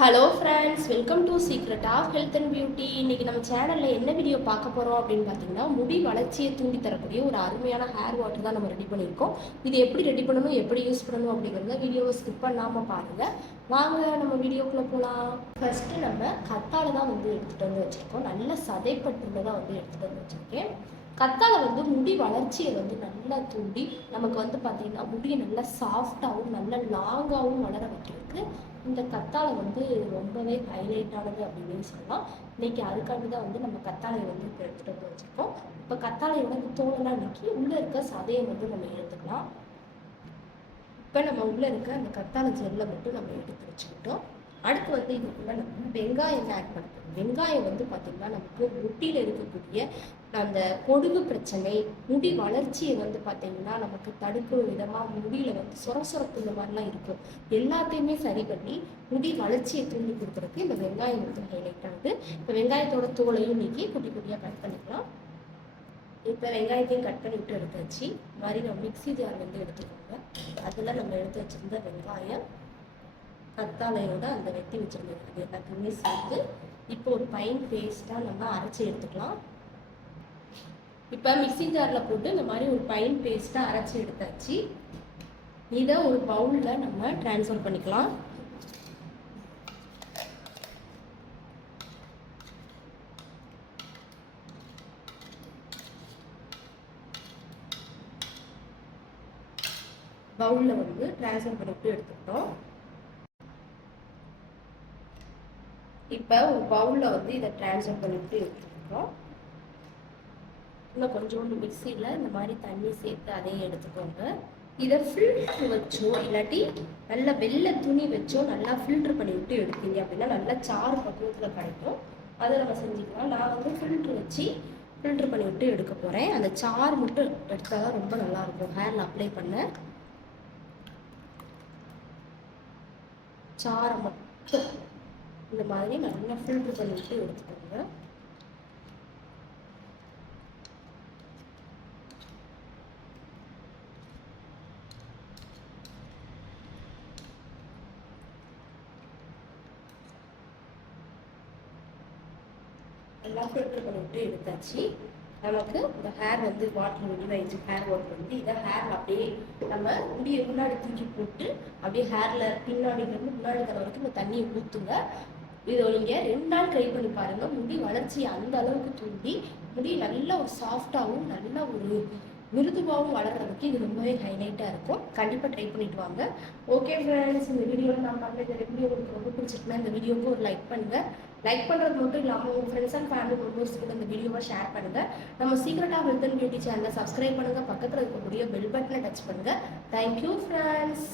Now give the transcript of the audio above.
Hello friends, welcome to secret of health and beauty. இன்றைக்கி நம்ம சேனலில் என்ன வீடியோ பார்க்க போகிறோம் அப்படின்னு பார்த்தீங்கன்னா, முடி வளர்ச்சியை தூண்டி தரக்கூடிய ஒரு அருமையான ஹேர் வாட்டர் தான் நம்ம ரெடி பண்ணியிருக்கோம். இது எப்படி ரெடி பண்ணணும், எப்படி யூஸ் பண்ணணும் அப்படிங்கிறத வீடியோவை ஸ்கிப் பண்ணாமல் பாருங்கள். வாங்க நம்ம வீடியோக்குள்ளே போகலாம். ஃபஸ்ட்டு நம்ம கத்தாழை தான் எடுத்துகிட்டு வந்து வச்சுருக்கோம். நல்ல சதைப்பட்டுள்ளதாக எடுத்துகிட்டு வந்து வச்சுருக்கேன். கத்தாழை முடி வளர்ச்சியை நல்லா தூண்டி நமக்கு பார்த்தீங்கன்னா முடியை நல்லா சாஃப்டாகவும் நல்ல லாங்காகவும் வளர வைக்கிறதுக்கு இந்த கத்தாழை ரொம்பவே ஹைலைட்டானது அப்படின்னு சொல்லலாம். இன்னைக்கு அதுக்காண்டி தான் நம்ம கத்தாழையை இப்போ எடுத்துகிட்டு வந்து வச்சுருக்கோம். இப்போ கத்தாழையோட இந்த தோலெல்லாம் நீக்கி உள்ளே இருக்க சதையை நம்ம எடுத்துக்கலாம். இப்போ நம்ம உள்ளே இருக்க அந்த கத்தாழை ஜெல்லை மட்டும் நம்ம எடுத்து வச்சுக்கிட்டோம். அடுத்து இதுக்குள்ள நம்ம வெங்காயம் ஆட் பண்ணுறோம். வெங்காயம் பார்த்தீங்கன்னா நமக்கு முட்டியில் இருக்கக்கூடிய அந்த பொடுகு பிரச்சனை, முடி வளர்ச்சியை பார்த்தீங்கன்னா நமக்கு தடுக்கும் விதமாக முடியில் சொரசொரப்பு இந்த மாதிரிலாம் இருக்கும். எல்லாத்தையுமே சரி பண்ணி முடி வளர்ச்சியை தூண்டி கொடுக்குறதுக்கு இந்த வெங்காயம் ஹைலைட் ஆகுது. இப்போ வெங்காயத்தோட தோலையும் நீக்கி குட்டி குட்டியாக கட் பண்ணிக்கலாம். இப்போ வெங்காயத்தையும் கட் பண்ணி விட்டு எடுத்தாச்சு. இந்த மாதிரி நம்ம மிக்ஸி ஜார் எடுத்துக்கோங்க. அதில் நம்ம எடுத்து வச்சுருந்த வெங்காயம், கத்தாழையோட அந்த வெட்டி வச்சுருந்தது எல்லாத்தையுமே சேர்த்து இப்போ ஒரு ஃபைன் பேஸ்ட்டாக நம்ம அரைச்சி எடுத்துக்கலாம். இப்போ மிக்ஸி ஜாரில் போட்டு இந்த மாதிரி ஒரு ஃபைன் பேஸ்ட்டாக அரைச்சி எடுத்தாச்சு. இதை ஒரு பவுலில் நம்ம ட்ரான்ஸ்ஃபர் பண்ணிக்கலாம். பவுலில் ட்ரான்ஸ்ஃபர் பண்ணிட்டு எடுத்துக்கிட்டோம். இப்போ ஒரு பவுலில் இதை ட்ரான்ஸ்ஃபர் பண்ணிட்டு எடுத்துக்கிட்டோம். இன்னும் கொஞ்சோண்டு மிக்சியில் இந்த மாதிரி தண்ணி சேர்த்து அதையும் எடுத்துக்கோங்க. இதை ஃபில்ட்ரு வச்சோ இல்லாட்டி நல்லா வெள்ளை துணி வச்சோ நல்லா ஃபில்ட்ரு பண்ணி விட்டு எடுத்தீங்க அப்படின்னா நல்லா சாறு பக்குவத்தில் கிடைக்கும். அதை நம்ம செஞ்சுக்கலாம். நான் ஃபில்ட்ரு வச்சு ஃபில்ட்ரு பண்ணி விட்டு எடுக்க போகிறேன். அந்த சாறு மட்டும் எடுத்தால் தான் ரொம்ப நல்லாயிருக்கும் ஹேரில் அப்ளை பண்ண. சாரை மட்டும் இந்த மாதிரி நல்லா ஃபில்ட்ரு பண்ணி விட்டு எடுத்துக்கோங்க. நல்லா ஃபில்ட்ரு பண்ணிவிட்டு எடுத்தாச்சு. நமக்கு இந்த ஹேர் வாட்டர் வெளிவாயிடுச்சு. ஹேர் வாட்டர் இதை ஹேரில் அப்படியே நம்ம முடியை முன்னாடி தூக்கி போட்டு அப்படியே ஹேரில் பின்னாடிலேருந்து முன்னாடி தர வரைக்கும் இந்த தண்ணியை ஊற்றுங்க. இதை நீங்கள் 2 நாள் ட்ரை பண்ணி பாருங்கள். முடி வளர்ச்சி அந்த அளவுக்கு தூண்டி முடி நல்ல ஒரு சாஃப்டாகவும் நல்ல ஒரு மிருதுவாகவும் வளர்கிறதுக்கு இது ரொம்பவே ஹைலைட்டாக இருக்கும். கண்டிப்பாக ட்ரை பண்ணிட்டு வாங்க. ஓகே ஃப்ரெண்ட்ஸ், இந்த வீடியோவில் நான் பண்ண இந்த வீடியோ உங்களுக்கு ரொம்ப பிடிச்சிருக்குன்னா இந்த வீடியோவுக்கு ஒரு லைக் பண்ணுங்கள். லைக் பண்ணுறது மட்டும் இல்லாமல் உங்கள் ஃப்ரெண்ட்ஸ் அண்ட் ஃபேமிலி மெம்பர்ஸ் கூட இந்த வீடியோவை ஷேர் பண்ணுங்கள். நம்ம secret of health and beauty சேனலை சப்ஸ்கிரைப் பண்ணுங்கள். பக்கத்தில் இருக்கக்கூடிய பெல் பட்டனை டச் பண்ணுங்கள். Thank you friends.